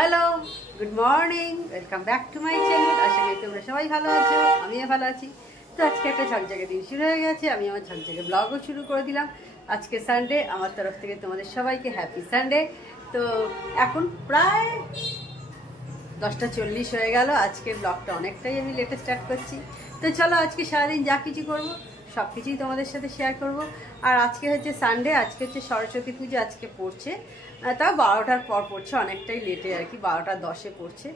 Hello, good morning, welcome back to my channel. আশা করি তোমরা সবাই ভালো আছো, আমিও ভালো আছি। তো আজকে একটা ঝকঝকে দিন শুরু হয়ে গেছে, আমি আমার ঝকঝকে ব্লগও শুরু করে দিলাম। আজকে সানডে, আমার তরফ থেকে তোমাদের সবাইকে হ্যাপি সানডে। তো এখন প্রায় 10:40 হয়ে গেল। আজকে ব্লগটা অনেকটাই আমি লেটে স্টার্ট করছি। তো চলো আজকে সারাদিন যা কিছু করবো সব কিছুই তোমাদের সাথে শেয়ার করব। আর আজকে হচ্ছে সানডে, আজকে হচ্ছে সরস্বতী পুজো, আজকে পড়ছে, তাও 12টার পর পড়ছে, অনেকটাই লেটে আর কি, 12টা 10-এ পড়ছে।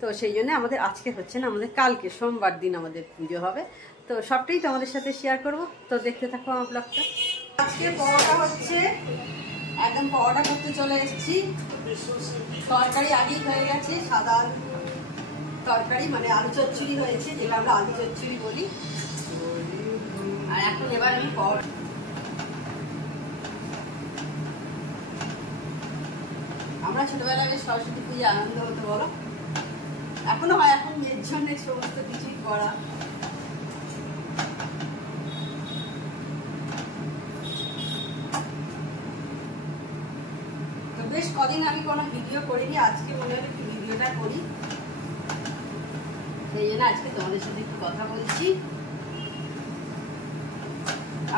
তো সেই জন্য আমাদের আজকে হচ্ছে না, আমাদের কালকে সোমবার দিন আমাদের পুজো হবে। তো সবটাই তোমাদের সাথে শেয়ার করব। তো দেখতে থাকো আমার ব্লগটা। আজকে পরোটা হচ্ছে, একদম পরোটা করতে চলে এসেছি। তরকারি আগেই হয়ে গেছে, সাদা আলু তরকারি, মানে আলু চচ্চড়ি হয়েছে, যেটা আমরা আলু চচ্চড়ি বলি। আর এখন এবার আমি আমরা ছোটবেলায় বেশ সরস্বতী পুজো আনন্দ হতো, বলো? এখনো হয়, এখন মেয়ের জন্য সমস্ত কিছুই করা। তো বেশ কদিন আমি কোনো ভিডিও করিনি, আজকে মনে হলো একটু ভিডিওটা করি, সেই জন্য আজকে তোমাদের সাথে একটু কথা বলছি।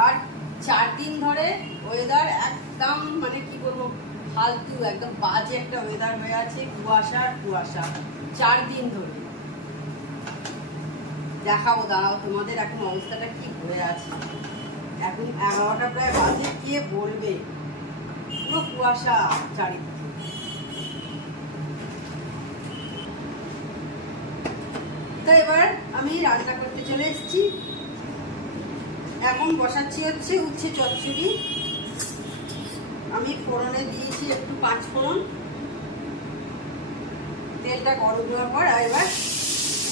আর 4 দিন ধরে ওয়েদার একদম, মানে কি বলবো, ফালতু, একদম বাজে একটা ওয়েদার হয়ে আছে, কুয়াশা কুয়াশা 4 দিন ধরে। দেখাবো, দাঁড়াও তোমাদের এখন অবস্থাটা কি হয়ে আছে। এখন 11টা প্রায় বাজে, কে বলবে, পুরো কুয়াশা চারিদিকে। তো এবার আমি রান্না করতে চলে এসেছি। এখন বসাচ্ছি হচ্ছে উচ্ছে চচ্চড়ি। আমি ফোড়নে দিয়েছি একটু 5 ফোড়ন, তেলটা গরম হওয়ার পর এবার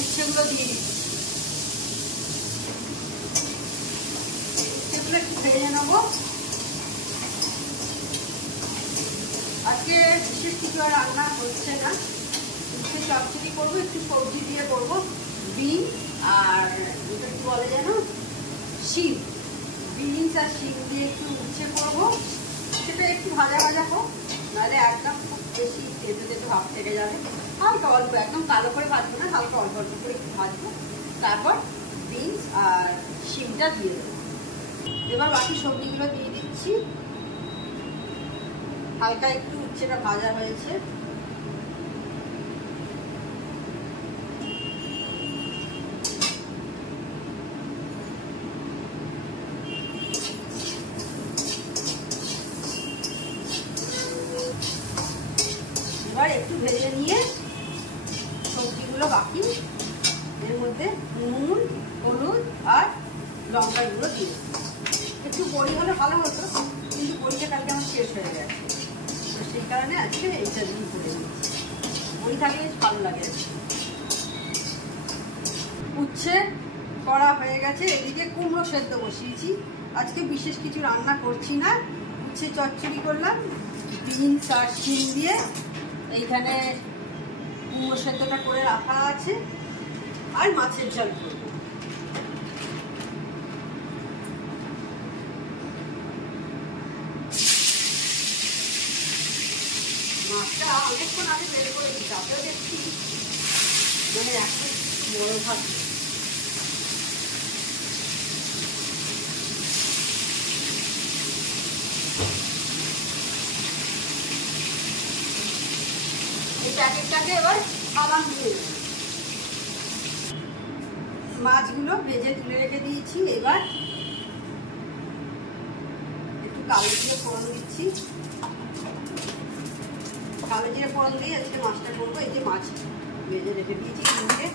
উচ্ছেগুলো দিয়ে দিচ্ছি। উচ্ছেগুলো একটু ভেজে নেবো। আজকে বিশেষ কিছু আর রান্না হচ্ছে না, উচ্ছে চচ্চড়ি করবো, একটু সবজি দিয়ে করবো, বিন আর এটা কি বলে যেন, শিম, বিনস আর শিম দিয়ে একটু উচ্ছে করবো। সেটা একটু ভাজা ভাজা হোক, নাহলে একদম খুব বেশি তেতো তেতো ভাব থেকে যাবে। হালকা অল্প, একদম কালো করে ভাজবো না, হালকা অল্প অল্প করে একটু ভাজবো, তারপর বিনস আর শিমটা দিয়ে দেবো। এবার বাকি সবজিগুলো দিয়ে দিচ্ছি। হালকা একটু উচ্ছেটা ভাজা হয়েছে, এবার একটু ভেজে নিয়ে সবজিগুলো বাকি এর মধ্যে নুন, হলুদ আর লঙ্কা গুঁড়ো দিয়ে, একটু বড়ি হলে ভালো হতো, কিন্তু বড়িটা কালকে আমার শেষ হয়ে গেছে, তো সেই কারণে আজকে এইটা দিয়ে করে নিচ্ছি। বড়ি থাকলে ভালো লাগে। উচ্ছে করা হয়ে গেছে, এদিকে কুমড়ো সেদ্ধ বসিয়েছি। আজকে বিশেষ কিছু রান্না করছি না, উচ্ছে চচ্চড়ি করলাম বিনস আর শিম দিয়ে। এইখানে কুমড়ো সেদ্ধটা করে রাখা আছে, আর মাছের ঝোল করব। মাছটা অনেকক্ষণ আগে বের করে দিচ্ছি, তাতেও দেখছি মানে একটা বড় ভাত। এই প্যাকেটটাকে এবার আলাম দিয়ে দেবো। মাছগুলো ভেজে তুলে রেখে দিয়েছি, এবার একটু কালো জিরে ফোড়ন দিচ্ছি। কালো জিরে ফোড়ন দিয়ে আজকে মাছটা করবো। এই যে মাছ ভেজে রেখে দিয়েছি, কিনতে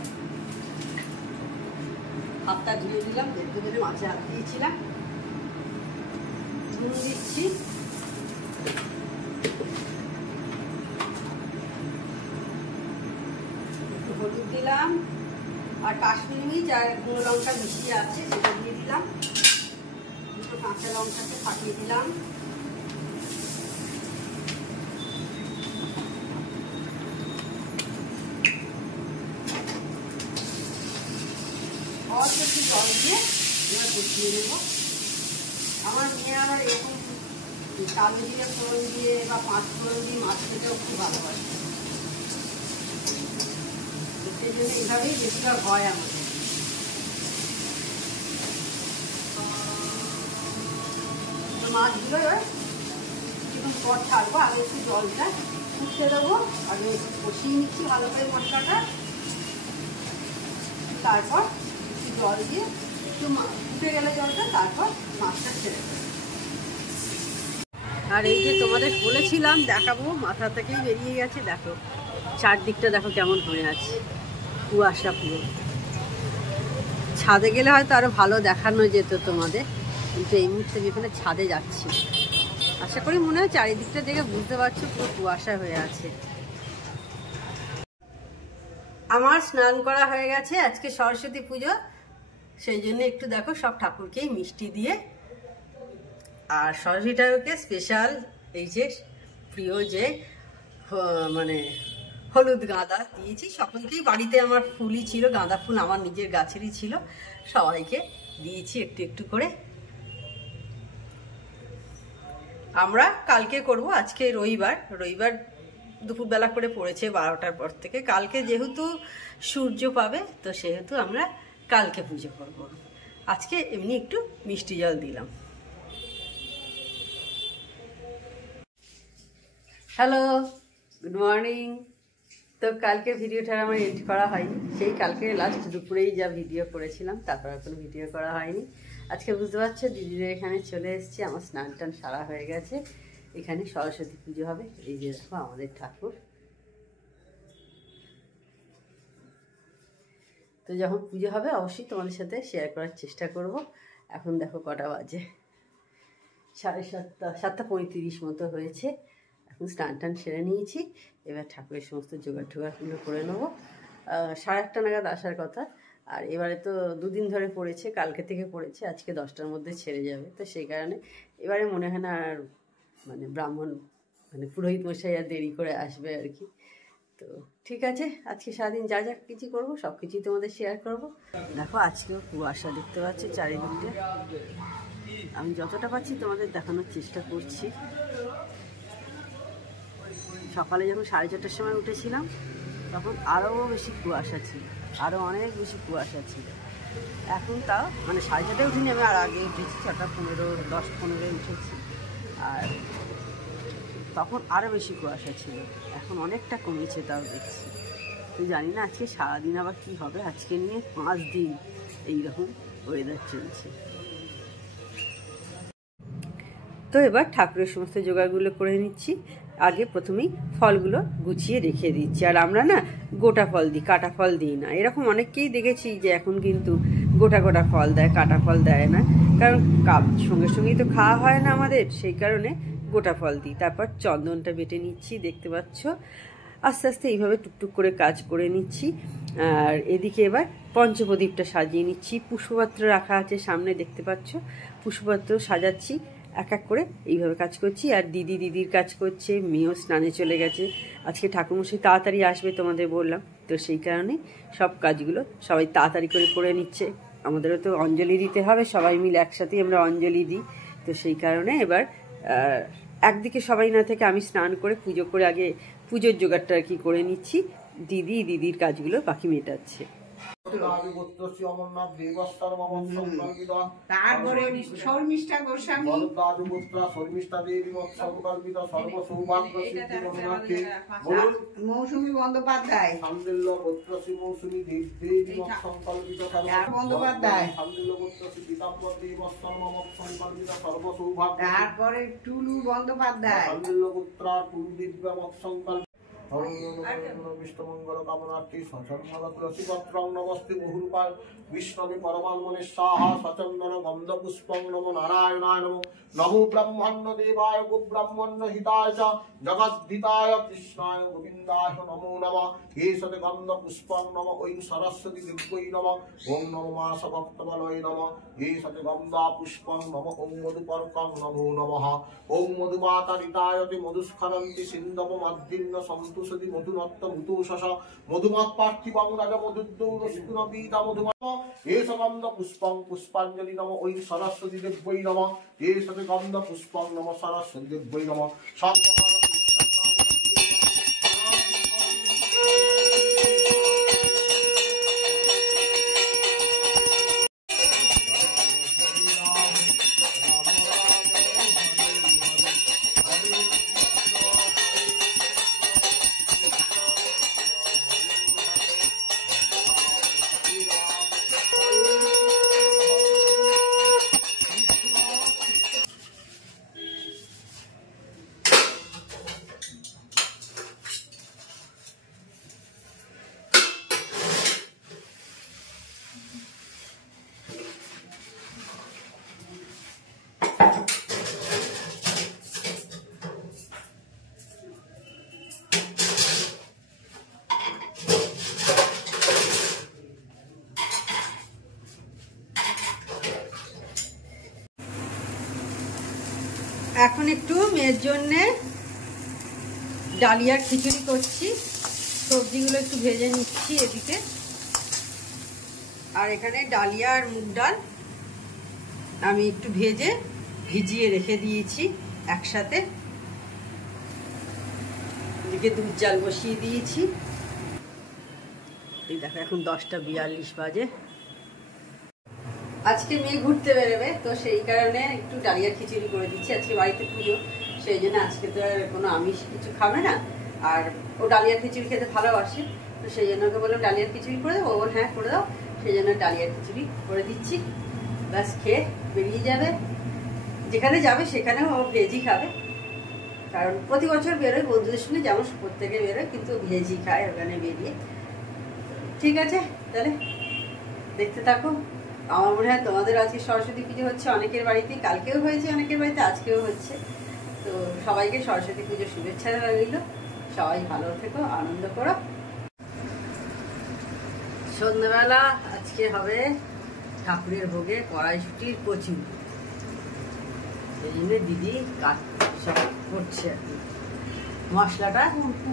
হাতটা ধুয়ে দিলাম, দেখতে পেলে মাছে হাত দিয়েছিলাম। নুন দিচ্ছি, একটু হলুদ দিলাম, আর কাশ্মীরি মির্চ আর গুঁড়ো লঙ্কা মিশিয়ে আছে সেটা দিয়ে দিলাম। দুটো কাঁচা লঙ্কাকে ফাটিয়ে দিলাম। অল্প একটু জল দিয়ে এবার কষিয়ে নেব। আমার মেয়ে আবার এরকম কালো জিরে ফোড়ন দিয়ে বা 5 ফোড়ন দিয়ে মাছ খেতেও খুব ভালোবাসে। জন্য এইভাবেই বেশিরভাগ হয় আমাদের। তো মাছগুলো এবার কিছুক্ষণ পর ছাড়বো, আগে একটু জলটা ফুটতে দেবো, আগে কষিয়ে নিচ্ছি ভালো করে মশলাটা, তারপর একটু জল দিয়ে একটু ফুটে গেলে জলটা তারপর মাছটা ছেড়ে দেবো। আর এই যে তোমাদের বলেছিলাম দেখাবো, মাথা থেকেই বেরিয়ে গেছে। দেখো চারদিকটা দেখো কেমন হয়ে আছে, কুয়াশা পুরো। ছাদে গেলে হয়তো আরো ভালো দেখানো যেত তোমাদের, কিন্তু এই মুহূর্তে যেখানে ছাদে যাচ্ছি আশা করি মনে হয় চারিদিকটা দেখে বুঝতে পারছো পুরো কুয়াশা হয়ে আছে। আমার স্নান করা হয়ে গেছে, আজকে সরস্বতী পুজো, সেই জন্য একটু দেখো সব ঠাকুরকেই মিষ্টি দিয়ে, আর সরস্বতী ঠাকুরকে স্পেশাল এই যে প্রিয় যে মানে হলুদ গাঁদা দিয়েছি। সকলকেই, বাড়িতে আমার ফুলই ছিল, গাঁদা ফুল আমার নিজের গাছেরই ছিল, সবাইকে দিয়েছি একটু একটু করে। আমরা কালকে করব, আজকে রবিবার দুপুরবেলা করে পড়েছে 12টার পর থেকে। কালকে যেহেতু সূর্য পাবে তো সেহেতু আমরা কালকে পুজো করব। আজকে এমনি একটু মিষ্টি জল দিলাম। Hello, good morning. তো কালকে ভিডিওটা আমার এডিট করা হয়নি, সেই কালকে লাস্ট দুপুরেই যা ভিডিও করেছিলাম, তারপর কোনো ভিডিও করা হয়নি। আজকে বুঝতে পারছো দিদিদের এখানে চলে এসেছি, আমার স্নান টান সারা হয়ে গেছে। এখানে সরস্বতী পুজো হবে, এই যে দেখো আমাদের ঠাকুর। তো যখন পুজো হবে অবশ্যই তোমাদের সাথে শেয়ার করার চেষ্টা করব। এখন দেখো কটা বাজে, 7:35 মতো হয়েছে। এখন স্নান টান সেরে নিয়েছি, এবার ঠাকুরের সমস্ত জোগাড় করে নেবো। 8:30 নাগাদ আসার কথা, আর এবারে তো দুদিন ধরে পড়েছে, কালকে থেকে পড়েছে, আজকে 10টার মধ্যে ছেড়ে যাবে। তো সেই কারণে এবারে মনে হয় না আর মানে ব্রাহ্মণ মানে পুরোহিত মশাই আর দেরি করে আসবে আর কি। তো ঠিক আছে, আজকে সারাদিন যা যা কিছু করবো সব কিছুই তোমাদের শেয়ার করব। দেখো আজকেও কুয়াশা দেখতে পাচ্ছি চারিদিকটা, আমি যতটা পাচ্ছি তোমাদের দেখানোর চেষ্টা করছি। সকালে যখন 4:30টার সময় উঠেছিলাম তখন আরও বেশি কুয়াশা ছিল, আরও অনেক বেশি কুয়াশা ছিল। এখন তাও মানে 4:30টায় উঠিনি, আমি আর আগে উঠেছি, 6:15, 10-15 উঠেছি, আর তখন আরও বেশি কুয়াশা ছিল। এখন অনেকটা কমেছে তাও দেখছি। তো জানি না আজকে সারাদিন আবার কি হবে, আজকে নিয়ে 5 দিন এইরকম ওয়েদার চলছে। তো এবার ঠাকুরের সমস্ত জোগাড়গুলো করে নিচ্ছি। আগে প্রথমেই ফলগুলো গুছিয়ে রেখে দিচ্ছি, আর আমরা না গোটা ফল দিই, কাটা ফল দিই না। এরকম অনেককেই দেখেছি যে এখন কিন্তু গোটা গোটা ফল দেয়, কাটা ফল দেয় না, কারণ সঙ্গে সঙ্গেই তো খাওয়া হয় না আমাদের, সেই কারণে গোটা ফল দিই। তারপর চন্দনটা বেটে নিচ্ছি, দেখতে পাচ্ছ আস্তে আস্তে এইভাবে টুকটুক করে কাজ করে নিচ্ছি। আর এদিকে এবার পঞ্চপ্রদীপটা সাজিয়ে নিচ্ছি, পুষ্পপত্র রাখা আছে সামনে, দেখতে পাচ্ছ পুষ্পপত্র সাজাচ্ছি এক এক করে, এইভাবে কাজ করছি। আর দিদির কাজ করছে, মেয়েও স্নানে চলে গেছে। আজকে ঠাকুরমশাই তাড়াতাড়ি আসবে তোমাদের বললাম, তো সেই কারণে সব কাজগুলো সবাই তাড়াতাড়ি করে নিচ্ছে। আমাদেরও তো অঞ্জলি দিতে হবে, সবাই মিলে একসাথেই আমরা অঞ্জলি দিই। তো সেই কারণে এবার একদিকে সবাই না থেকে আমি স্নান করে পুজো করে আগে পুজোর জোগাড়টা আর কি করে নিচ্ছি, দিদির কাজগুলো বাকি মেটাচ্ছে। তারপরে শর্মিষ্ঠা গোস্বামী মৌসুমী বন্দ্যোপাধ্যায় বন্দ্যোপাধ্যায়, তারপরে টুলু বন্দ্যোপাধ্যায়, বিষ্ণুমঙ্গল কামনার্থী সচন্মলতুলসীপত্রং নমস্তে বহুরূপাল বিষ্ণবে পরমাত্মনে সাহা সচন্দন গন্ধ পুষ্পং নমো নারায়ণায় নমো নমো ব্রহ্মণ্য দেবায় গো ব্রাহ্মণ্য হিতায় চ জগদ্ধিতায় কৃষ্ণায় গোবিন্দায় নমো নমঃ এষতে গন্ধ পুষ্পং নমঃ ঐং সরস্বতী দেব্যৈ নমঃ ওং নমো মাস ভক্তবলয় নমঃ এষতে গন্ধা পুষ্পং নমঃ ওং মধুপর্কং নমো নমঃ ওং মধুমাতারিতায়তে মধুস্খলন্তি সিন্ধব মধ্যিন্ন সন্তুষতি মধুনত্ত মুতুষস মধুমৎ পার্থিবং রাজ মধুদ্দৌরস্তুন পীতা মধুমত এষ গন্ধ পুষ্পং পুষ্পাঞ্জলি নমঃ ঐং সরস্বতী দেব্যৈ নমঃ এষতে গন্ধ পুষ্পং নমঃ সরস্বতী দেব্যৈ নমঃ এখন একটু মেয়ের জন্যে ডালিয়ার খিচুড়ি করছি। সবজিগুলো একটু ভেজে নিচ্ছি এদিকে। আর এখানে ডালিয়া আর মুগ ডাল আমি একটু ভিজিয়ে রেখে দিয়েছি একসাথে। এদিকে দুধ জাল বসিয়ে দিয়েছি। এই দেখো এখন 10:42 বাজে। আজকে মেয়ে ঘুরতে বেরোবে, তো সেই কারণে একটু ডালিয়ার খিচুড়ি করে দিচ্ছি। আজকে বাড়িতে পুজো, সেই জন্য আজকে তো আর কোনো আমিষ কিছু খাবে না। আর ও ডালিয়ার খিচুড়ি খেতে ভালোবাসে, তো সেই জন্য ওকে বললাম ডালিয়ার খিচুড়ি করে দেবো। ও হ্যাঁ করে দাও, সেই জন্য ডালিয়ার খিচুড়ি করে দিচ্ছি। ব্যাস খেয়ে বেরিয়ে যাবে, যেখানে যাবে সেখানে ও ভেজই খাবে। কারণ প্রতি বছর বেরোয় বন্ধুদের সঙ্গে, যেমন প্রত্যেকে বেরোয়, কিন্তু ভেজই খায় ওখানে বেরিয়ে। ঠিক আছে, তাহলে দেখতে থাকো। আমার মনে হয় তোমাদের আজকে সরস্বতী পুজো হচ্ছে অনেকের বাড়িতে, কালকেও হয়েছে অনেকের বাড়িতে, আজকেও হচ্ছে। তো সবাইকে সরস্বতী পুজোর শুভেচ্ছা রইল। সবাই ভালো থেকো, আনন্দ করো। সন্ধ্যাবেলা আজকে হবে ঠাকুরের ভোগে কড়াইশুঁটির কচুরি। এই জন্য দিদি কাজ সব করছে আর কি, মশলাটা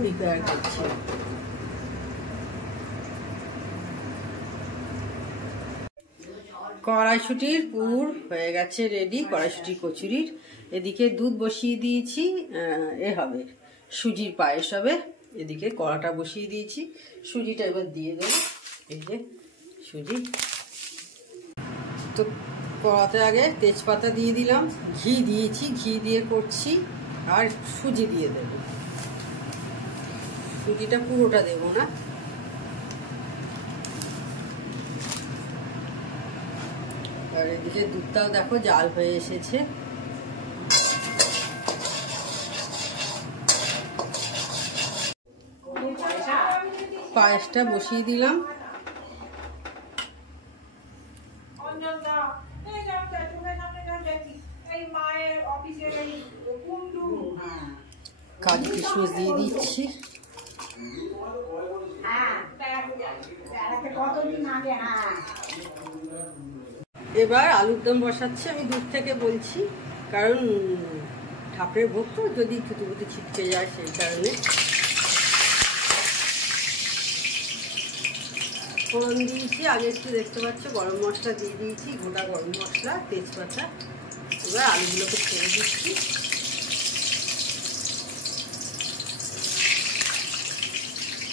প্রিপেয়ার করছে। কড়াইশুঁটির পুর হয়ে গেছে রেডি, কড়াইশুঁটির কচুরির। এদিকে দুধ বসিয়ে দিয়েছি, হবে সুজির পায়েস হবে। এদিকে কড়াটা বসিয়ে দিয়েছি, সুজিটা এবার দিয়ে দেবো। এই যে সুজি, তো কড়াতে আগে তেজপাতা দিয়ে দিলাম, ঘি দিয়েছি, ঘি দিয়ে করছি। আর সুজি দিয়ে দেবো, সুজিটা পুরোটা দেবো না। আর এদিকে দুধটাও দেখো জাল হয়ে এসেছে। পায়েসটা বসিয়ে দিলাম। কাজু কিশমিশ দিয়ে দিচ্ছি। এবার আলুর দম বসাচ্ছি। আমি দূর থেকে বলছি, কারণ ঠাকুরের ভোগ তো যদি থুতুপুতি ছিটকে যায়, সেই কারণে। ফোড়ন দিয়েছি আগে, একটু দেখতে পাচ্ছ গরম মশলা দিয়ে দিয়েছি, গোটা গরম মশলা, তেজপাতা। এবার আলুগুলোকে ছেড়ে দিচ্ছি।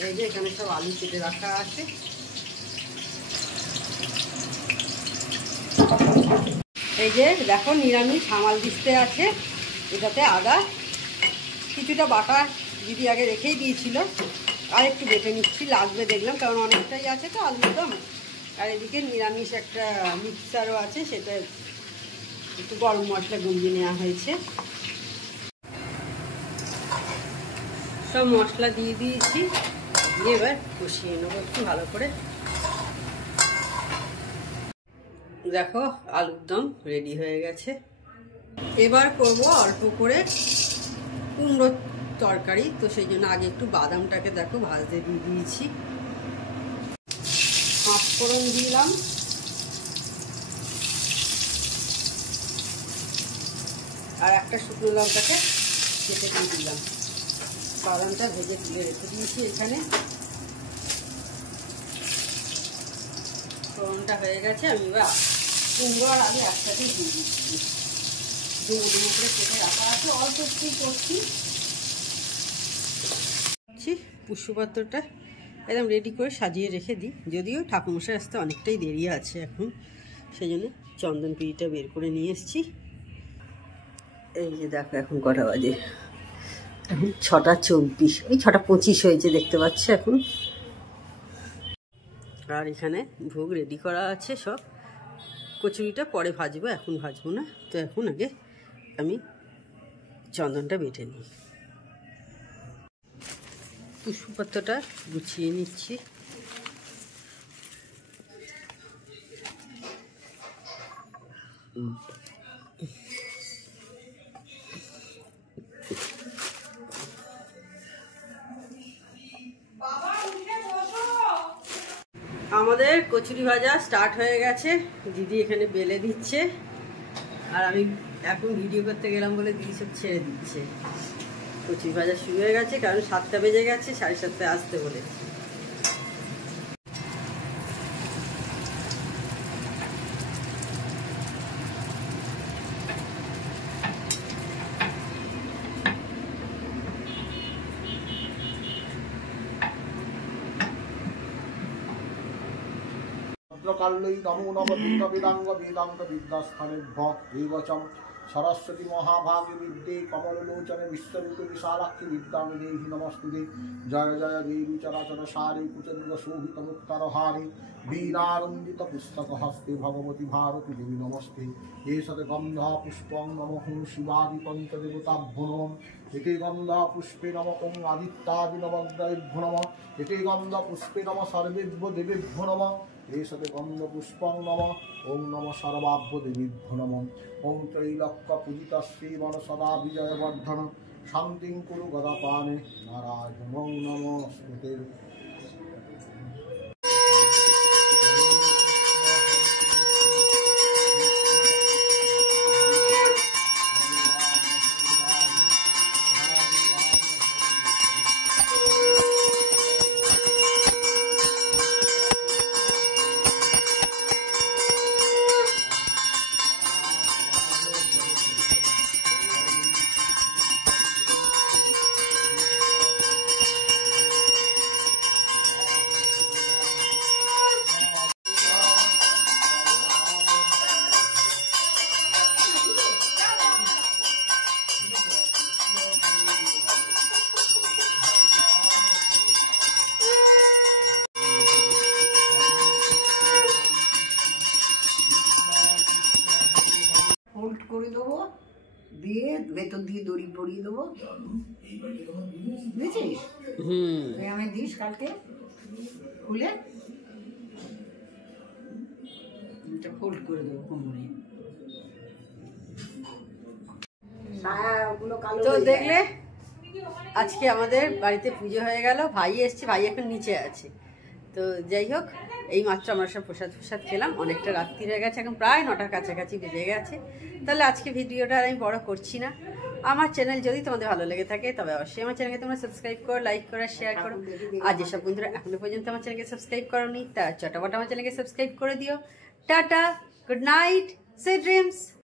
এই যে এখানে সব আলু কেটে রাখা আছে। এই যে দেখো নিরামিষ হামাল দিস্তে আছে, এটাতে আদা কিছুটা বাটা দিদি আগে রেখেই দিয়েছিল, আর একটু বেটে নিচ্ছি, লাগবে দেখলাম, কারণ অনেকটাই আছে তো আলুর দম। আর এদিকে নিরামিষ একটা মিক্সারও আছে, সেটা একটু গরম মশলা গুঁড়িয়ে নেওয়া হয়েছে। সব মশলা দিয়ে দিয়েছি, দিয়ে এবার কষিয়ে নেবো একটু ভালো করে। দেখো আলুর দম রেডি হয়ে গেছে। এবার করব অল্প করে কুমড়োর তরকারি, তো সেই জন্য আগে একটু বাদামটাকে দেখো ভাজতে দিয়ে দিয়েছি। পাঁচফোড়ন দিলাম, আর একটা শুকনো লঙ্কাকে কেটে দিয়ে দিলাম। বাদামটা ভেজে তুলে রেখে দিয়েছি এখানে। ফোড়নটা হয়ে গেছে, আমি এবার কুমড়ো আর আলু একসাথেই দিয়ে দিচ্ছি। ডুবো ডুবো করে কেটে রাখা আছে, অল্প একটু করছি। পুষ্পপাত্রটা একদম রেডি করে সাজিয়ে রেখে দিই, যদিও ঠাকুরমশাই আসতে অনেকটাই দেরি আছে এখন, সেই জন্য চন্দন পিড়িটা বের করে নিয়ে এসেছি। এই যে দেখো এখন কটা বাজে, এখন 6:24, ওই 6:25 হয়েছে দেখতে পাচ্ছি এখন। আর এখানে ভোগ রেডি করা আছে সব। কচুরিটা পরে ভাজবো, এখন ভাজবো না। তো এখন আগে আমি চন্দনটা বেটে নিই। পুষ্পপাত্রটা গুছিয়ে নিচ্ছি। আমাদের কচুরি ভাজা স্টার্ট হয়ে গেছে, দিদি এখানে বেলে দিচ্ছে, আর আমি এখন ভিডিও করতে গেলাম বলে দিদি সব ছেড়ে দিচ্ছে। কচুরি ভাজা শুরু হয়ে গেছে, কারণ 7টা বেজে গেছে, 7:30 আসতে বলে। ভদ্রকাল্যৈ নমো নম বিদ্য বেদাঙ্গ বেদান্ত বিদ্যাস্থানে ভক্তেবচম সরস্বতী মহাভাগে বিদ্যে কমললোচনে বিশ্বরূপে বিশালাক্ষী বিদ্যাং দেহি নমস্তুতে। জয় জয় দেবী চরাচর সারে কুচন্দ্র শোভিত মুক্তারহারে বীণারঞ্জিত পুস্তক হস্তে ভগবতী ভারতী দেবী নমস্তে। এষতে গন্ধ পুষ্পং নমঃ শিবাদি পঞ্চদেবতাভ্যো নমঃ। এতে গন্ধ পুষ্পে নম ওং আদিত্যাদি নবগ্রহেভ্যো নমঃ। এতে গন্ধ পুষ্পে নম সর্বেভ্যো দেবেভ্যো নমঃ। এষতে গন্ধ পুষ্পং নমঃ ওং নম সর্বাভ্য দেবীভ্যো নমঃ। ওং ত্রৈলোক্য পূজিত শ্রীমন সদা বিজয়বর্ধন শান্তিং কুরু গদাপানে নারায়ণং নমস্তুতে। ফোল্ড করে দেবো, দিয়ে ভেতর দিয়ে দড়ি পরিয়ে দেবো, বুঝেছিস? তুই আমি দিস কালকে খুলে এটা ফোল্ড করে দেবো কোমরে। সায়াগুলো কালো তো হয়ে যায়। দেখলে আজকে আমাদের বাড়িতে পুজো হয়ে গেল। ভাই এসছে, ভাই এখন নিচে আছে। তো যাই হোক, এই মাত্র আমরা সব প্রসাদ খেলাম। অনেকটা রাত্রি হয়ে গেছে, এখন প্রায় 9টার কাছাকাছি বেজে গেছে। তাহলে আজকে ভিডিওটা আর আমি বড় করছি না। আমার চ্যানেল যদি তোমাদের ভালো লেগে থাকে তবে অবশ্যই আমার চ্যানেলকে তোমরা সাবস্ক্রাইব করো, লাইক করো, শেয়ার করো। আর যেসব বন্ধুরা এখনো পর্যন্ত আমার চ্যানেলকে সাবস্ক্রাইব করোনি, তারা চটাপট আমার চ্যানেলকে সাবস্ক্রাইব করে দিও। Tata, good night, sweet dreams.